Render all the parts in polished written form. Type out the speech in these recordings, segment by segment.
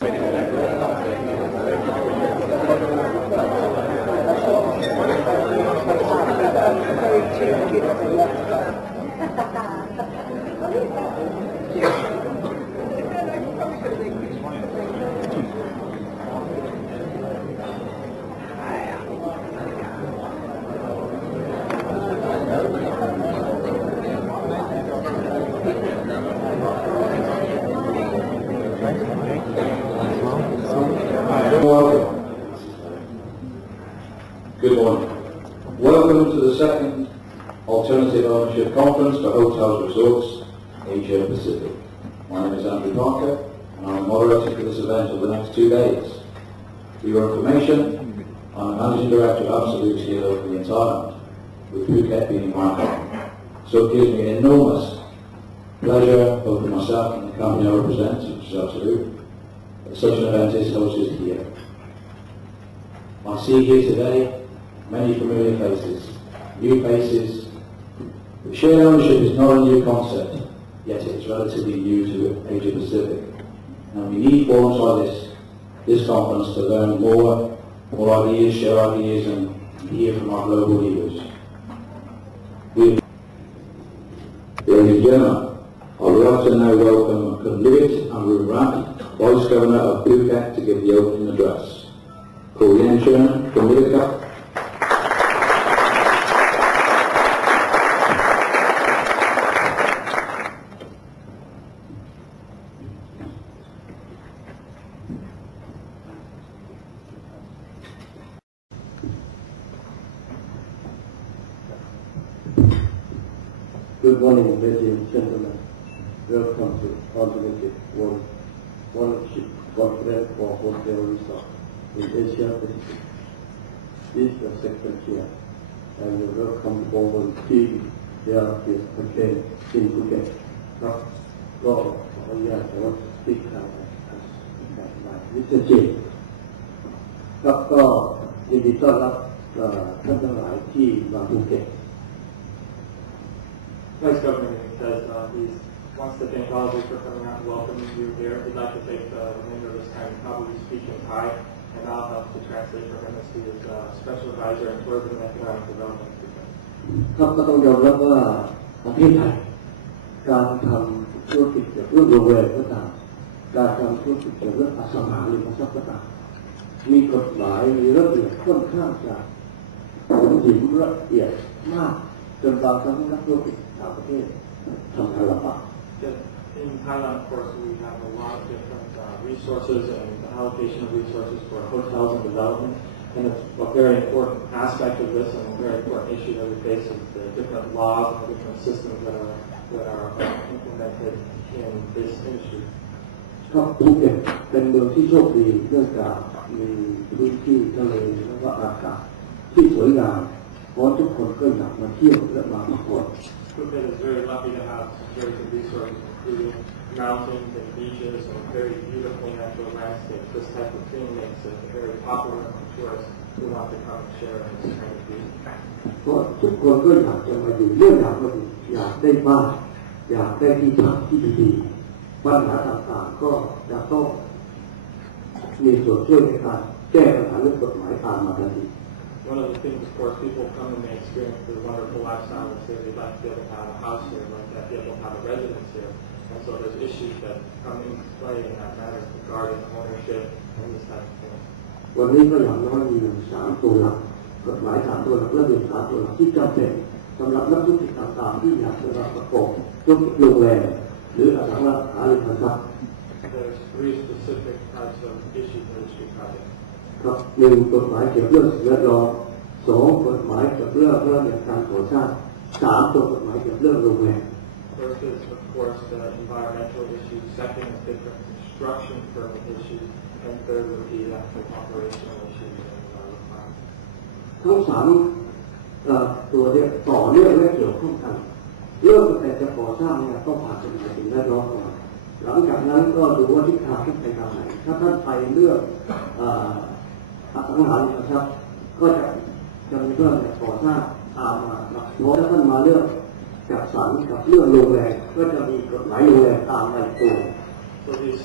Good morning. Welcome to the second Alternative Ownership Conference for Hotels Resorts, Asia Pacific. My name is Andrew Parker, and I'm moderating for this event over the next 2 days. For your information, I'm the Managing Director of Absolute here locally in Thailand, with Phuket being my home. So it gives me enormous pleasure, both for myself and the company I represent, which is Absolute, that such an event is hosted here. I see here today many familiar faces, new faces. But shared ownership is not a new concept, yet it's relatively new to Asia Pacific. And we need forums like this conference, to learn more ideas, share ideas, and hear from our global leaders. Ladies and gentlemen, I would like to now welcome Niwit and Aroonrat, Vice Governor of Phuket, to give the opening address. Korean Chairman, Niwit. Good morning, ladies and gentlemen. Welcome to Alternative Ownership Conference for Hotel Resort in Asia Pacific. This is the second year, and we welcome all team here again in Phuket. ก็ขออนุญาตว่าติดข่าวมาวิจัยจริงก็ยินดีต้อนรับท่านทั้งหลายที่มาภูเก็ต Vice Governor says he wants to thank all of you for coming out and welcoming you here. He'd like to take the remainder of this time to probably speak in Thai, and I'll help to translate for him as he is Special Advisor in Tourism and Economic Development. ครับก็ต้องยอมรับว่าประเทศไทยการทำธุรกิจเกี่ยวกับเรื่องโรงแรมก็ตามการทำธุรกิจเกี่ยวกับเรื่องอสังหาริมทรัพย์ก็ตามมีกฎหมายมีระเบียบค่อนข้างจะถึงละเอียดมากจนบางครั้งนักธุรกิจต่างประเทศทำงานลำบาก In Thailand, of course, we have a lot of different resources and allocation of resources for hotels and development. And a very important aspect of this and a very important issue that we face is the different laws and the different systems that are implemented in this industry. ครับภูเก็ตเป็นเมืองที่โชคดีเนื่องจากมีพื้นที่ทะเลและก็อากาศที่สวยงามเพราะทุกคนก็อยากมาเที่ยวและมาพักผ่อน Phuket is very lucky to have some very good resources, including mountains and beaches and very beautiful natural landscapes. This type of thing makes it very popular among tourists who want to come and share in this kind of beauty. เพราะทุกคนก็อยากจะมาดูเรื่องอยากมาดูอยากได้บ้านอยากได้ที่พักที่ดีๆปัญหาต่างๆก็จะต้องมีส่วนช่วยในการแก้ปัญหาเรื่องกฎหมายตามมาทันที One of the things, of course, people come and they experience the wonderful lifestyle and say they'd like to be able to have a house here, like to be able to have a residence here. And so there's issues that come into play in that matter regarding ownership and this type of thing. วันนี้ก็อย่างน้อยมี3ตัวหลักกฎหมาย3ตัวหลักและเรื่อง3ตัวหลักที่จำเป็นสำหรับนักธุรกิจต่างๆที่อยากจะมาประกอบธุรกิจโรงแรมหรืออสังหาริมทรัพย์ There's 3 specific types of issues in industry projects. ครับ1กฎหมายเกี่ยวกับเรื่องสิ่งแวดล้อม2กฎหมายเกี่ยวกับเรื่องการก่อสร้าง3ตัวกฎหมายเกี่ยวกับเรื่องโรงแรม First is, of course, the environmental issues. Second is different construction permit issues. And third would be actual operational issues and requirements. ทั้ง3ตัวนี้ต่อเนื่องและเกี่ยวข้องกันเริ่มตั้งแต่จะก่อสร้างเนี่ยต้องผ่านกฎหมายสิ่งแวดล้อมก่อนหลังจากนั้นก็ดูว่าทิศทางไปทางไหนถ้าท่านไปเรื่องอสังหาริมทรัพย์ก็จะมีเรื่องก่อสร้างตามมาเพราะถ้าท่านมาเรื่องจัดสรรกับเรื่องโรงแรมก็จะมีกฎหมายโรงแรมตามมาตัว So these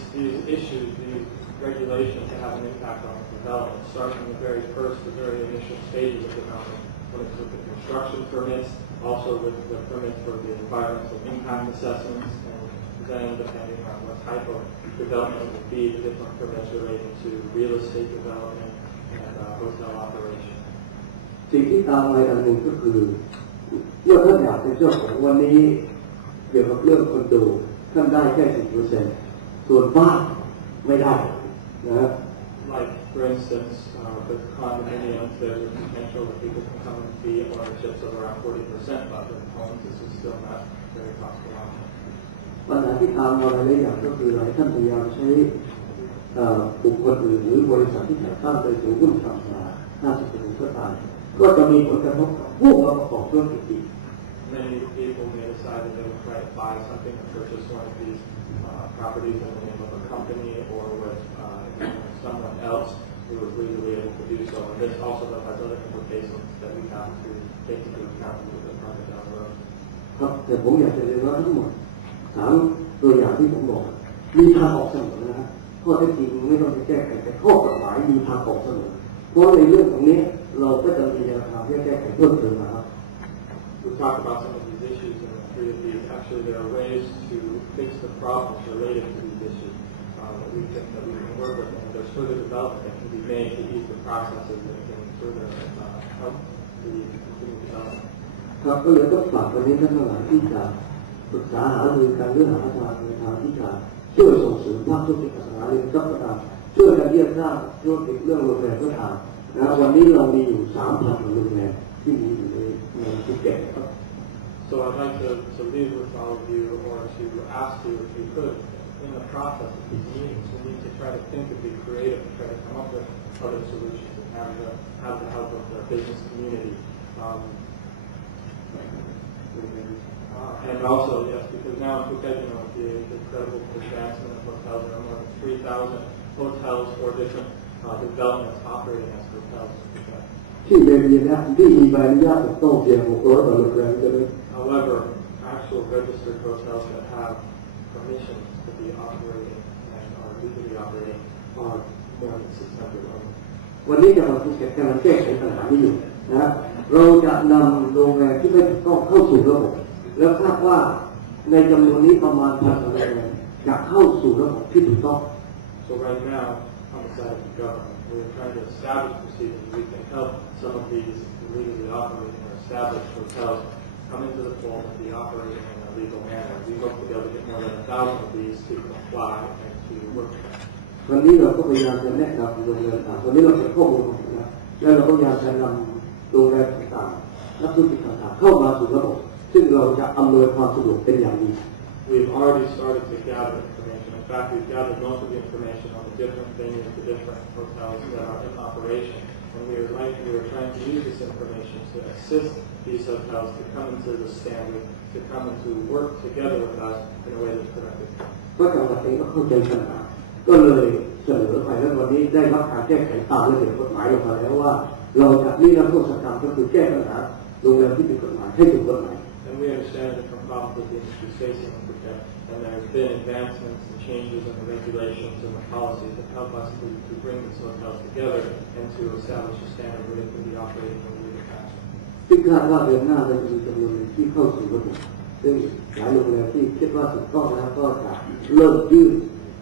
issues, these regulations that have an impact on development, starting from the very initial stages of development, when it's with the construction permits, also with the permits for the environmental impact assessments, and then depending on what type of development it would be, the different permits relating to real estate development and hotel operation. สิ่งที่ตามมาอันหนึ่งก็คือเมื่อท่านอยากเป็นเจ้าของวันนี้เกี่ยวกับเรื่องคอนโดท่านได้แค่ 10% ส่วนบ้านไม่ได้นะ Like for instance, with condominiums, there's a potential that people can come and be ownerships of around 40%, but with homes, this is still not very possible. ปัญหาที่ตามมาหลายอย่างก็คือหลายท่านพยายามใช้บุคคลอื่นหรือบริษัทที่ถ่ายทอดโดยถือหุ้นทำมา50%ก็ตามก็จะมีผลกระทบกับผู้ประกอบธุรกิจอีก Many people may decide that they would try to buy something or purchase one of these properties in the name of a company or with someone else who is legally able to do so. And this also has other implications that we have to take into account a little bit further down the road. ครับแต่ผมอยากจะเรียนว่าทั้งหมด3ตัวอย่างที่ผมบอกมีทางออกเสมอนะฮะข้อเท็จจริงไม่ต้องไปแก้ไขแต่ข้อกฎหมายมีทางออกเสมอเพราะในเรื่องตรงนี้เราก็จะมีแนวทางที่แก้ไขเพิ่มเติมนะครับ We talked about some of these issues and three of these. Actually, there are ways to fix the problems related to these issues that we can work with, and there's further development that can be made to ease the processes that can further help the continued development. ครับก็เลยต้องฝากวันนี้ท่านทั้งหลายที่จะปรึกษาหารือการเรื่องหาทางในทางที่จะช่วยส่งเสริมภาคธุรกิจอสังหาริมทรัพย์ก็ตามช่วยกันเรียกสร้างธุรกิจเรื่องโรงแรมก็ตามนะวันนี้เรามีอยู่ 3,000 โรงแรมที่มีอยู่ในภูเก็ตครับ So I'd like to leave with all of you, or to ask you if you could, in the process of these meetings, we need to try to think and be creative and try to come up with other solutions and have the help of the business community. And also, yes, because now in Phuket, with the incredible advancement of hotels, there are more than 3,000 hotels or different developments operating as hotels in Phuket. ที่เรียนนะที่มีใบอนุญาตถูกต้องเพียง600 กว่าโรงแรมจะเลย However, actual registered hotels that have permissions to be operating and are legally operating are more than 600 only. วันนี้จะมาภูเก็ตกำลังแก้ไขปัญหานี้อยู่นะเราจะนำโรงแรมที่ไม่ถูกต้องเข้าสู่ระบบแล้วคาดว่าในจำนวนนี้ประมาณ 1,000 โรงแรมจะเข้าสู่ระบบที่ถูกต้อง So right now, on the side of the government, we're trying to establish procedures. We can help some of these legally operating or established hotels come into the fold and be operating in a legal manner. We hope to be able to get more than 1,000 of these to comply and to work. วันนี้เราก็พยายามจะแนะนำโรงแรมต่างๆวันนี้เราเก็บข้อมูลของนะแล้วเราก็พยายามจะนำโรงแรมต่างๆนักธุรกิจต่างๆเข้ามาสู่ระบบซึ่งเราจะอำนวยความสะดวกเป็นอย่างดี We've already started to gather information. In fact, we've gathered most of the information on the different venues, the different hotels that are in operation. And we were trying to use this information to assist these hotels to come into the standard, to come and to work together with us in a way that's productive. ก็จังหวัดเองก็เข้าใจปัญหาก็เลยเสนอไปแล้ววันนี้ได้รับการแก้ไขตามระเบียบกฎหมายลงมาแล้วว่าเราจะนิรโทษกรรมก็คือแก้ปัญหาโรงแรมที่ผิดกฎหมายให้ถูกกฎหมาย And we understand the different problems that the industry is facing in Phuket, and there have been advancements and changes in the regulations and the policies that help us to bring these hotels together and to establish a standard where they can be operating in a legal fashion. ซึ่งคาดว่าเดือนหน้าเราจะมีจำนวนที่เข้าสู่ระบบซึ่งหลายโรงแรมที่คิดว่าถูกต้องแล้วก็จะเริ่มยื่น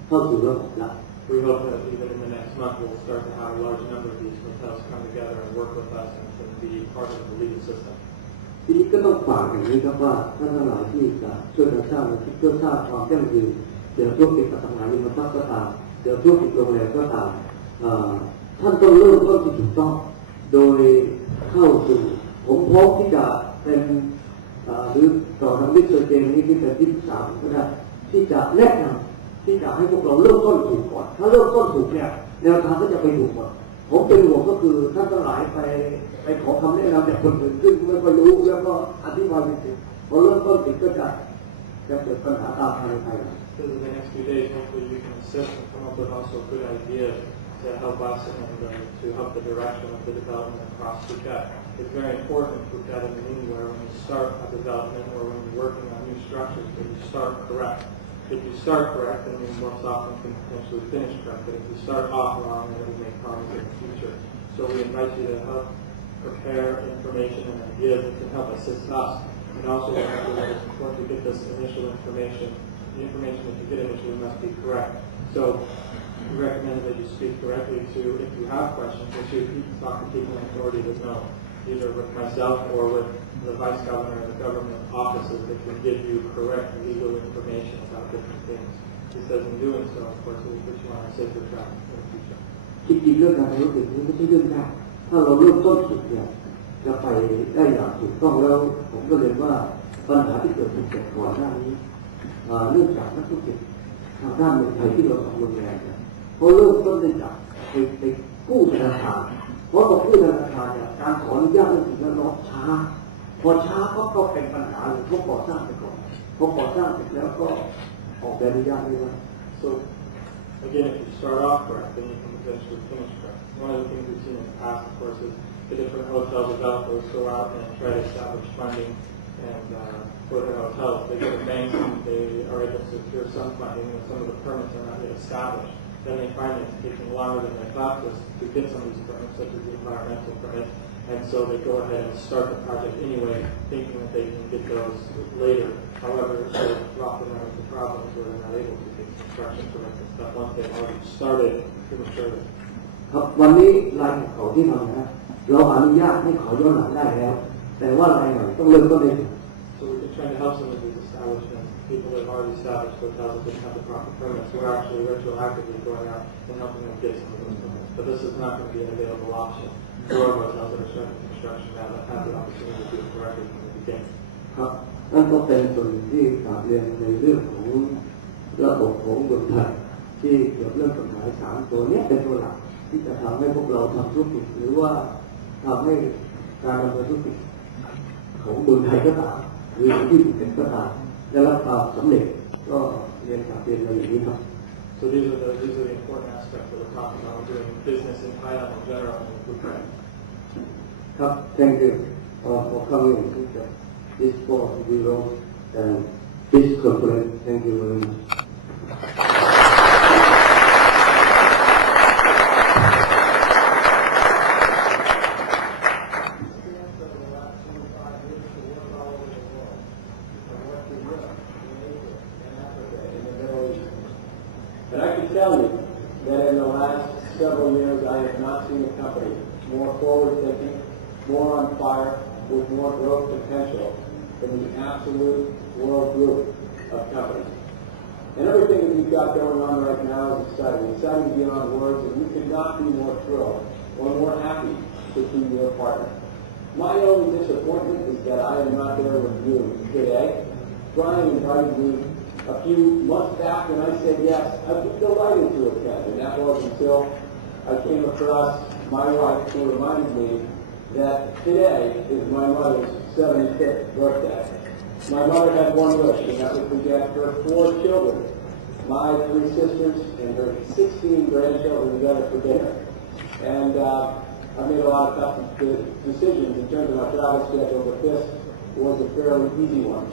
เข้าสู่ระบบแล้ว We hope that even in the next month we'll start to have a large number of these hotels come together and work with us and to be part of the legal system. ทีนี้ก็ต้องฝากอย่างนี้ครับว่าท่านทั้งหลายที่จะช่วยกันสร้างเพื่อสร้างความยั่งยืนเดี๋ยวธุรกิจอสังหาริมทรัพย์ก็ตามเดี๋ยวธุรกิจโรงแรมก็ตามท่านต้องเริ่มต้นที่ถูกต้องโดยเข้าสู่ผมพร้อมที่จะเป็นหรือต่อทางวิจัยเกมนี้ที่เป็นที่ปรึกษาก็ได้ที่จะแนะนำที่จะให้พวกเราเริ่มต้นถูกก่อนถ้าเริ่มต้นถูกเนี่ยแนวทางก็จะไปถูกก่อนผมเป็นห่วงก็คือท่านทั้งหลายไปขอคำแนะนำจากคนอื่นซึ่งไม่ค่อยรู้แล้วก็อธิบายผิดพอเริ่มต้นผิดก็จะเกิดปัญหาตามมาในภายหลัง So in the next few days, hopefully you can assist and come up with also good ideas to help us and to help the direction of the development across Phuket. It's very important in Phuket and anywhere when you start a development or when you're working on new structures that you start correct. If you start correct, then you most often can potentially finish correct. But if you start off wrong, then it will make problems in the future. So we invite you to help prepare information and ideas that can help assist us. And also remember that it's important to get this initial information. The information that you get initially must be correct. So we recommend that you speak directly to, if you have questions, that you talk to people in authority that know, either with myself or with the Vice Governor or the government offices that can give you correct legal information about different things. He says in doing so, of course, it will put you on a safer track in the future. จริงๆเรื่องการทำธุรกิจนี้ไม่ใช่เรื่องยากถ้าเราเริ่มต้นผิดเนี่ยจะไปได้อย่างถูกต้องแล้วผมก็เรียนว่าปัญหาที่เกิดขึ้นจากก่อนหน้านี้เรื่องจากนักธุรกิจทางด้านเมืองไทยที่เราทำโรงแรมเนี่ยเขาเริ่มต้นได้จากไปกู้ธนาคารเพราะพอกู้ธนาคารเนี่ยการขออนุญาตเรื่องสิ่งแวดล้อมช้าพอช้าก็เป็นปัญหาเลยเขาก่อสร้างไปก่อนพอก่อสร้างเสร็จแล้วก็ออกใบอนุญาตไม่ได้ So again, if you start off correct, then you can eventually finish correct. One of the things we've seen in the past, of course, is the different hotel developers go out and try to establish funding and for their hotels. They go to banks and they are able to secure some funding, and some of the permits are not yet established. Then they find it's taking longer than they thought to get some of these permits, such as the environmental permits, and so they go ahead and start the project anyway, thinking that they can get those later. However, they're often run into problems where they're not able to get construction permits and stuff once they've already started prematurely. ครับวันนี้รายงานเขาที่ทำนะเราอนุญาตให้เขาย้อนหลังได้แล้วแต่ว่ารายงานต้องเริ่มต้นได้ถูก So we're trying to help some of these establishments, people that have already established hotels that didn't have the proper permits. We're actually retroactively going out and helping them get some of those permits. But this is not going to be an available option for hotels that are starting construction now that have the opportunity to do it correctly from the beginning. ครับนั่นก็เป็นส่วนที่กราบเรียนในเรื่องของระบบของเมืองไทยที่เกี่ยวกับเรื่องกฎหมาย3ตัวนี้เป็นตัวหลักที่จะทำให้พวกเราทำธุรกิจหรือว่าทำให้การดำเนินธุรกิจของเมืองไทยก็ตามหรือที่ภูเก็ตก็ตามได้รับความสำเร็จก็เรียนกราบเรียนมาอย่างนี้ครับ So these are the important aspects that we're talking about doing business in Thailand in general and in Phuket. ครับ Thank you for coming to this for Europe and this conference. Thank you very much. And I can tell you that in the last several years I have not seen a company more forward-thinking, more on fire, with more growth potential than the absolute world group of companies. And everything that we've got going on right now is exciting beyond words, and we could not be more thrilled or more happy to be your partner. My only disappointment is that I am not there with you today. Brian invited me a few months back, and I said yes, I'd be delighted to attend. And that was until I came across my wife, who reminded me that today is my mother's 75th birthday. My mother had one wish, and that was to get her 4 children, my 3 sisters, and her 16 grandchildren together for dinner. And I made a lot of tough decisions in terms of my travel schedule, but this was a fairly easy one.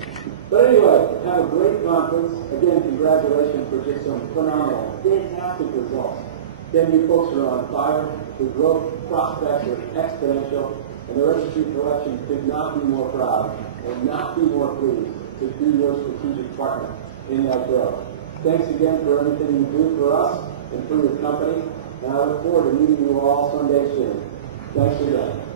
But anyway, have a great conference. Again, congratulations for just some phenomenal, fantastic results. Then you folks are on fire. The growth prospects are exponential, and the registry collection could not be more proud and not be more pleased to be your strategic partner in that growth. Thanks again for everything you do for us and for your company, and I look forward to meeting you all someday soon. Thanks again.